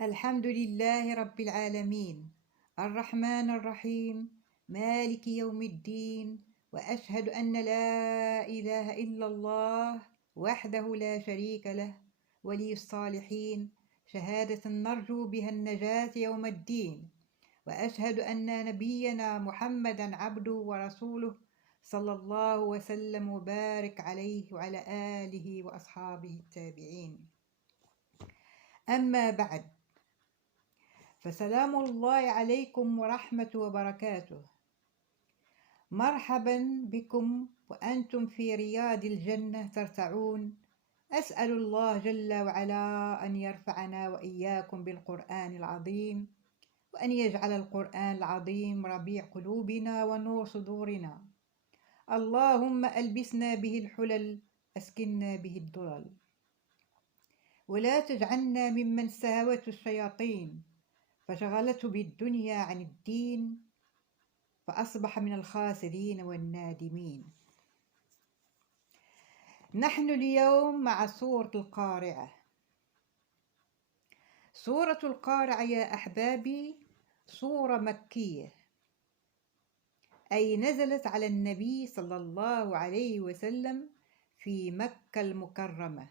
الحمد لله رب العالمين، الرحمن الرحيم، مالك يوم الدين. وأشهد أن لا إله إلا الله وحده لا شريك له، ولي الصالحين، شهادة نرجو بها النجاة يوم الدين. وأشهد أن نبينا محمدا عبده ورسوله، صلى الله وسلم وبارك عليه وعلى آله وأصحابه التابعين. أما بعد، فسلام الله عليكم ورحمة وبركاته. مرحبا بكم وأنتم في رياض الجنة ترتعون. أسأل الله جل وعلا أن يرفعنا وإياكم بالقرآن العظيم، وأن يجعل القرآن العظيم ربيع قلوبنا ونور صدورنا. اللهم ألبسنا به الحلل، أسكننا به الضلل، ولا تجعلنا ممن سهوته الشياطين فشغلته بالدنيا عن الدين، فأصبح من الخاسرين والنادمين. نحن اليوم مع سورة القارعة. سورة القارعة يا أحبابي سورة مكية، أي نزلت على النبي صلى الله عليه وسلم في مكة المكرمة.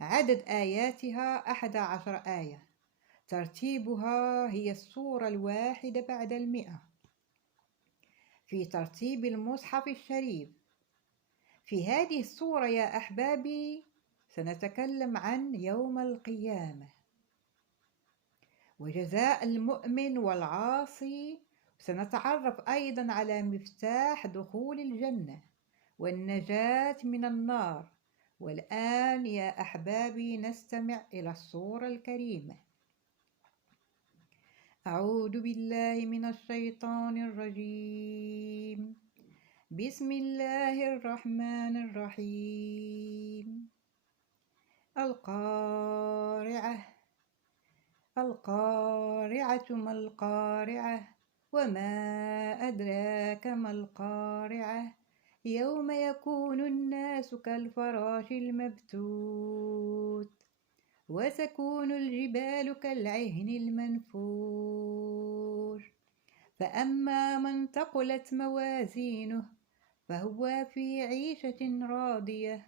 عدد آياتها 11 آية، ترتيبها هي السورة الواحدة بعد 100 في ترتيب المصحف الشريف. في هذه السورة يا أحبابي سنتكلم عن يوم القيامة وجزاء المؤمن والعاصي، سنتعرف أيضا على مفتاح دخول الجنة والنجاة من النار. والآن يا أحبابي نستمع إلى السورة الكريمة. أعوذ بالله من الشيطان الرجيم. بسم الله الرحمن الرحيم. القارعة. القارعة ما القارعة، وما أدراك ما القارعة. يوم يكون الناس كالفراش المبثوث، وتكون الجبال كالعهن المنفوش. فأما من ثقلت موازينه فهو في عيشة راضية،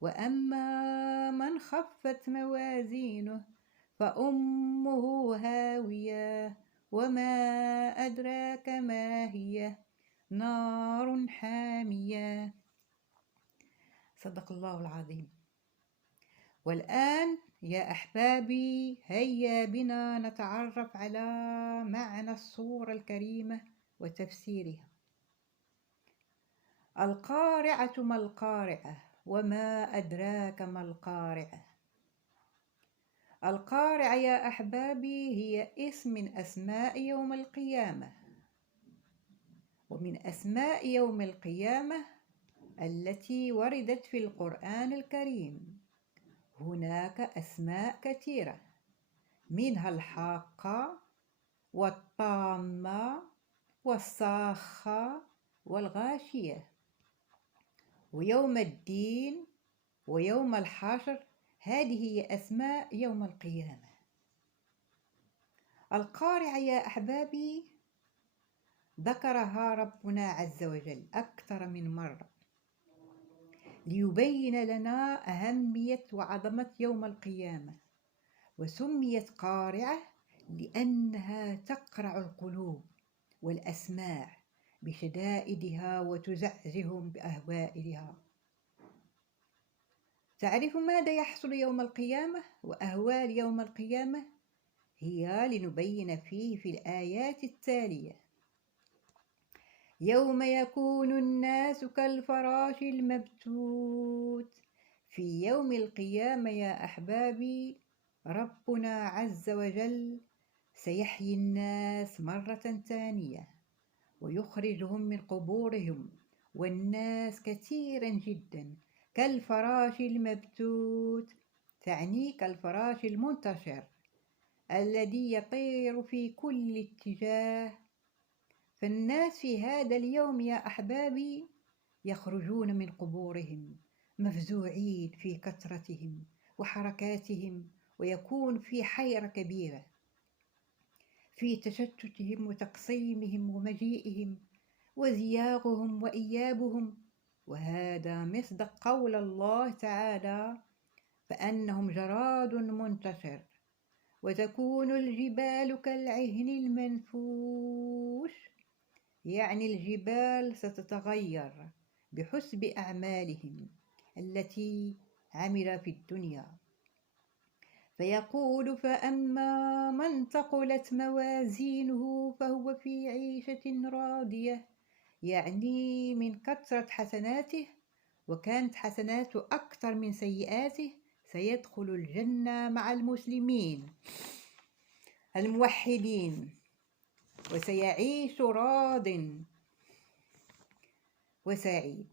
وأما من خفت موازينه فأمه هاوية، وما أدراك ما هي، نار حامية. صدق الله العظيم. والآن يا أحبابي هيا بنا نتعرف على معنى السورة الكريمة وتفسيرها. القارعة ما القارعة، وما أدراك ما القارعة. القارعة يا أحبابي هي اسم من أسماء يوم القيامة، ومن أسماء يوم القيامة التي وردت في القرآن الكريم هناك أسماء كثيرة، منها الحاقة والطامة والصاخة والغاشية ويوم الدين ويوم الحشر. هذه هي أسماء يوم القيامة. القارعة يا أحبابي ذكرها ربنا عز وجل أكثر من مرة ليبين لنا أهمية وعظمة يوم القيامة، وسميت قارعة لأنها تقرع القلوب والأسماع بشدائدها وتزعزهم بأهوائها. تعرف ماذا يحصل يوم القيامة وأهوال يوم القيامة؟ هي لنبين فيه في الآيات التالية. يوم يكون الناس كالفراش المبثوث. في يوم القيامة يا أحبابي ربنا عز وجل سيحيي الناس مرة ثانية ويخرجهم من قبورهم، والناس كثيرا جدا كالفراش المبثوث، تعني كالفراش المنتشر الذي يطير في كل اتجاه. فالناس في هذا اليوم يا أحبابي يخرجون من قبورهم مفزوعين في كثرتهم وحركاتهم ويكون في حيرة كبيرة في تشتتهم وتقسيمهم ومجيئهم وزياغهم وإيابهم. وهذا مصدق قول الله تعالى: فأنهم جراد منتشر وتكون الجبال كالعهن المنفوش. يعني الجبال ستتغير بحسب أعمالهم التي عمل في الدنيا. فيقول: فأما من ثقلت موازينه فهو في عيشة راضية، يعني من كثرة حسناته وكانت حسناته أكثر من سيئاته سيدخل الجنة مع المسلمين الموحدين وسيعيش راض وسعيد.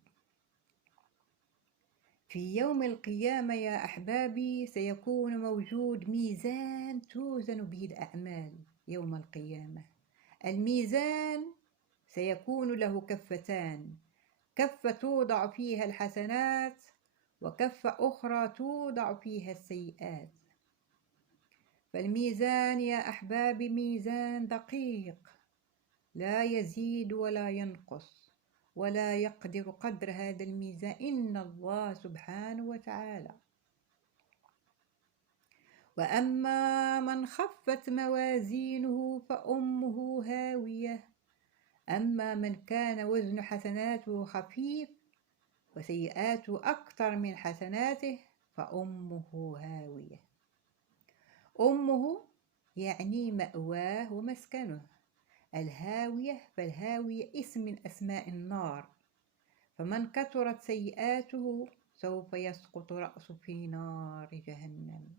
في يوم القيامة يا أحبابي سيكون موجود ميزان توزن به الأعمال يوم القيامة. الميزان سيكون له كفتان، كفة توضع فيها الحسنات وكفة أخرى توضع فيها السيئات. فالميزان يا أحبابي ميزان دقيق لا يزيد ولا ينقص ولا يقدر قدر هذا الميزان إلا الله سبحانه وتعالى. وأما من خفت موازينه فأمه هاوية. أما من كان وزن حسناته خفيف وسيئاته أكثر من حسناته فأمه هاوية. أمه يعني مأواه ومسكنه. الهاوية، فالهاوية اسم من أسماء النار. فمن كثرت سيئاته سوف يسقط رأسه في نار جهنم.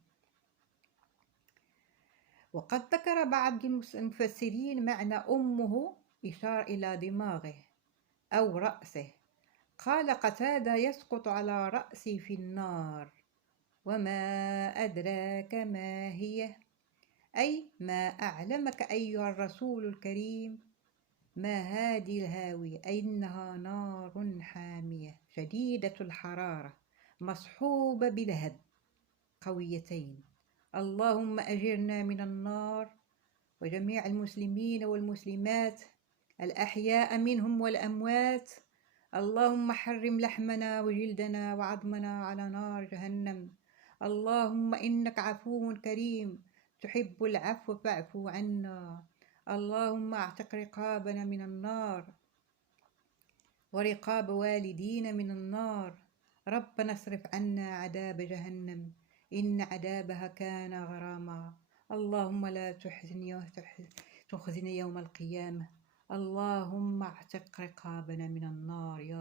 وقد ذكر بعض المفسرين معنى أمه إشارة إلى دماغه أو رأسه. قال قتادة: يسقط على رأسي في النار. وما أدراك ما هي، أي ما أعلمك أيها الرسول الكريم ما هذه الهاوية، أي إنها نار حامية شديدة الحرارة مصحوبة بلهب قويتين. اللهم أجرنا من النار وجميع المسلمين والمسلمات الأحياء منهم والأموات. اللهم حرم لحمنا وجلدنا وعظمنا على نار جهنم. اللهم إنك عفو كريم تحب العفو فاعف عنا. اللهم اعتق رقابنا من النار ورقاب والدينا من النار. ربنا اصرف عنا عذاب جهنم إن عذابها كان غراما. اللهم لا تخزني يوم القيامة. اللهم اعتق رقابنا من النار يا